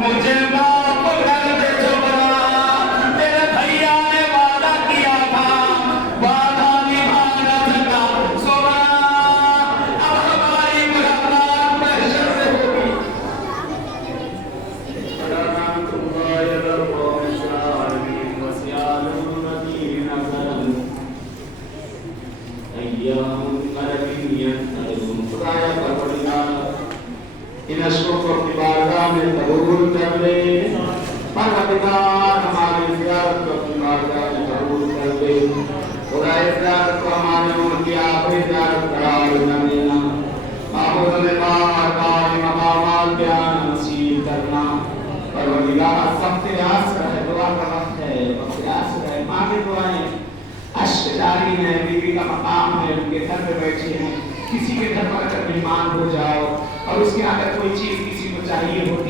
मुझे माफ कर दे छोकरा, तेरे भैया ने वादा किया था, वादा निभा न सका छोकरा। अब हमारी मुलाकात महशर से होगी। इन अशकों को अपनी बारगाह में कबूल कर ले। परवरदिगार हमारी ज़ियारत को अपनी बारगाह में कबूल कर ले। खुदाए ज़ियारत को हमारे उम्र की आखिरी ज़ियारत करार न देना। माबूद हमें बार बार मकामात बयान नसीब करना। परवरदिगार सबसे आसरा है, दुआ का वक्त है, सबसे आसरा है, मांगे दुआएं। अश्क जारी है, बीवी का मकाम है, उनके घर पे बैठे हैं, किसी के घर पर अगर मेहमान हो जाओ और उसके अगर कोई चीज किसी को चाहिए होती